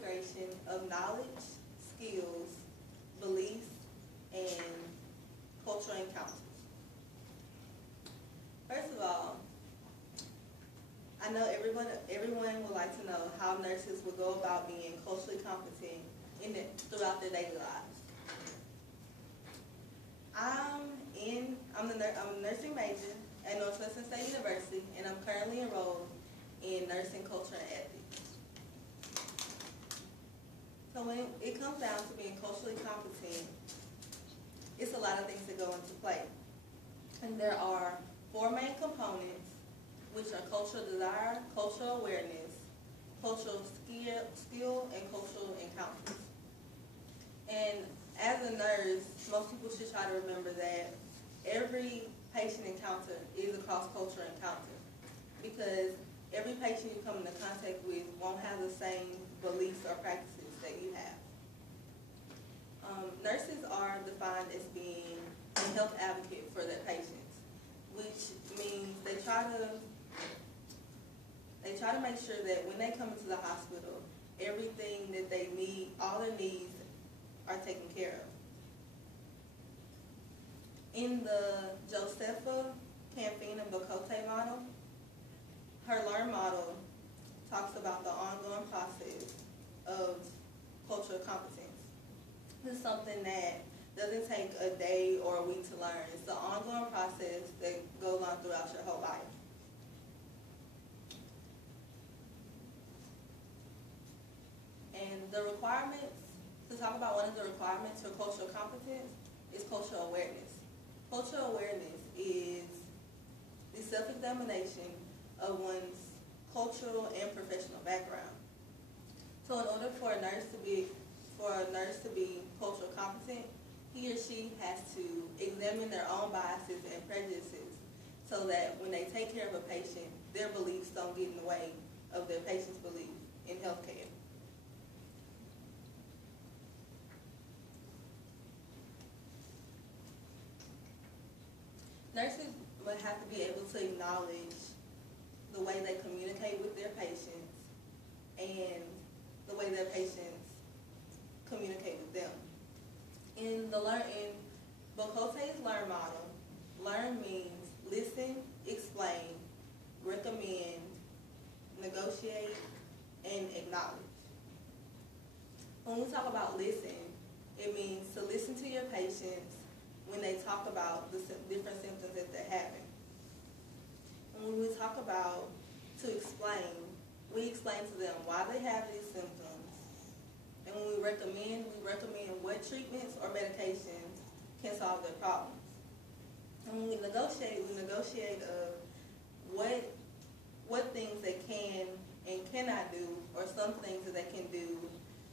integration of knowledge, skills, beliefs, and cultural encounters. First of all, I know everyone would like to know how nurses would go about being culturally competent throughout their daily lives. I'm a nursing major at Northwestern State University, and I'm currently enrolled in nursing culture and ethics. So when it comes down to being culturally competent, it's a lot of things that go into play. And there are 4 main components, which are cultural desire, cultural awareness, cultural skill, and cultural encounters. And as a nurse, most people should try to remember that every patient encounter is a cross-cultural encounter, because every patient you come into contact with won't have the same beliefs or practices that you have. Nurses are defined as being a health advocate for their patients, which means they try to make sure that when they come into the hospital, everything that they need, all their needs are taken care of. In the Josefa Campina Bocote model, her LEARN model talks about the ongoing process of cultural competence. This is something that doesn't take a day or a week to learn. It's an ongoing process that goes on throughout your whole life. And the requirements, to talk about one of the requirements for cultural competence, is cultural awareness. Cultural awareness is the self-examination of one's cultural and professional background. So in order for a nurse to be cultural competent, he or she has to examine their own biases and prejudices so that when they take care of a patient, their beliefs don't get in the way of their patient's belief in healthcare. Nurses would have to be able to acknowledge the way they communicate with their patients and the way their patients communicate with them. In Bocote's LEARN model, LEARN means listen, explain, recommend, negotiate, and acknowledge. When we talk about listen, it means to listen to your patients when they talk about the different symptoms that they're having. And when we talk about to explain, we explain to them why they have these symptoms. And when we recommend what treatments or medications can solve their problems. And when we negotiate what things they can and cannot do, or some things that they can do,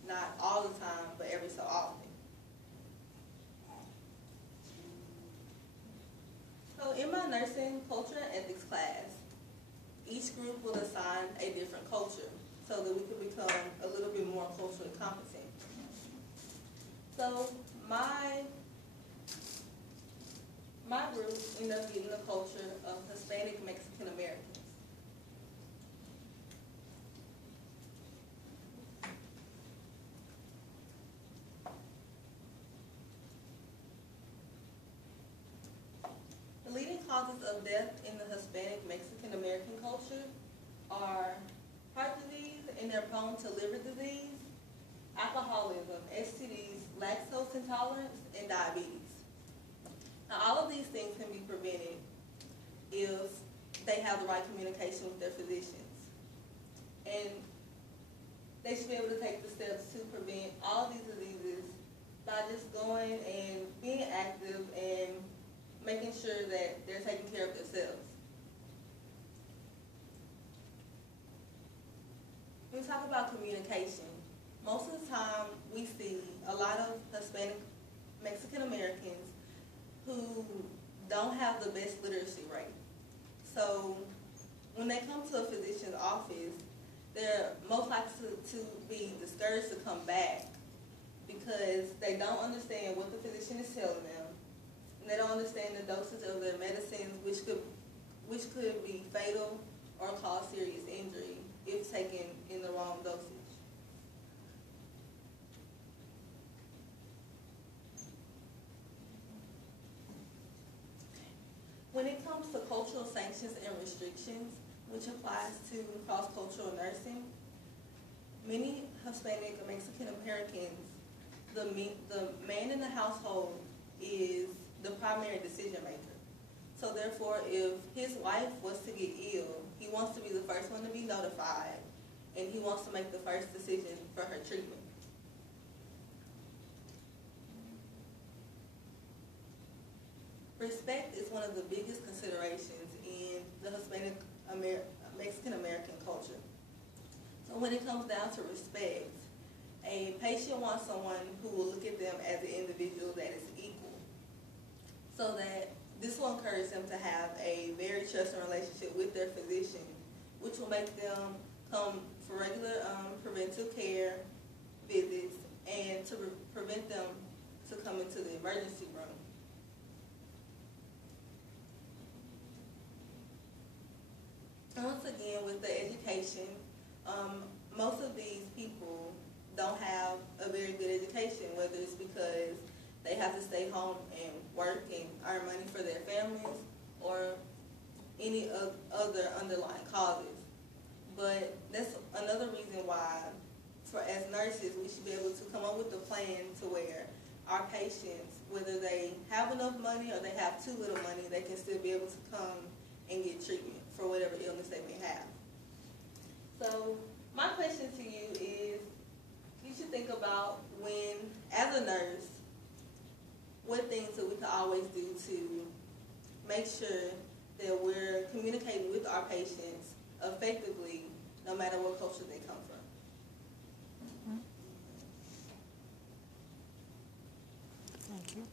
not all the time, but every so often. So in my nursing culture and ethics class, each group will assign a different culture so that we can become a little bit more culturally competent. So my group ended up getting the culture of Hispanic Mexican Americans. The leading causes of death in the Hispanic Mexican American culture are heart disease, and they're prone to liver disease, alcoholism, STDs, lactose intolerance, and diabetes. Now, all of these things can be prevented if they have the right communication with their physicians. And they should be able to take the steps to prevent all of these diseases by just going and being active and making sure that they're taking care of themselves. When we talk about communication, most of the time we see a lot of Hispanic Mexican Americans who don't have the best literacy rate. So when they come to a physician's office, they're most likely to be discouraged to come back because they don't understand what the physician is telling them, and they don't understand the dosage of their medicines, which could be fatal or cause serious injury if taken in the wrong dosage. When it comes to cultural sanctions and restrictions, which applies to cross-cultural nursing, many Hispanic or Mexican Americans, the man in the household is the primary decision maker. So therefore, if his wife was to get ill, he wants to be the first one to be notified, and he wants to make the first decision for her treatment. Respect is one of the biggest considerations in the Hispanic Mexican American culture. So when it comes down to respect, a patient wants someone who will look at them as an individual that is equal, so that this will encourage them to have a very trusting relationship with their physician, which will make them come for regular preventive care visits and to prevent them to come into the emergency room. Once again, with the education, most of these people don't have a very good education, whether it's because they have to stay home and work and earn money for their families or any other underlying causes. But that's another reason why, as nurses, we should be able to come up with a plan to where our patients, whether they have enough money or they have too little money, they can still be able to come and get treatment for whatever illness they may have. So my question to you is, you should think about when, as a nurse, what things that we can always do to make sure that we're communicating with our patients effectively, no matter what culture they come from. Thank you.